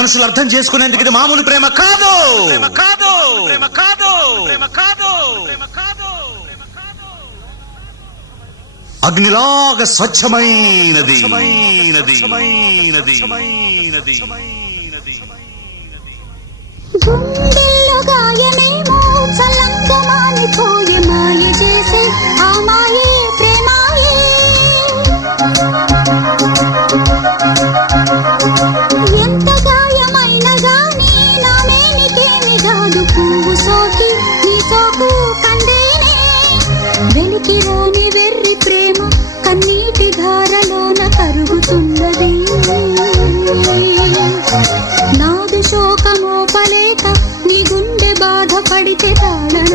మనుషులు అర్థం చేసుకునేందుకు ఇది మామూలు ప్రేమ కాదు. అగ్నిలాగా స్వచ్ఛమైనది. గుండెల్లో గాయమేమో చల్లంగా మానిపోయే మాయ చేసే ఆ మాయే ప్రేమాయే. ఎంత గాయమైనా గానీ నా మేనికేమి కాదు. పువ్వు సోకి నీ సోకు కందేనే. వెలికి రాని వెర్రి ప్రేమ కన్నీటి ధారలోన కరుగుతున్నది. నాదు శోకమోపలేక నీ గుండె బాధపడితే తాళన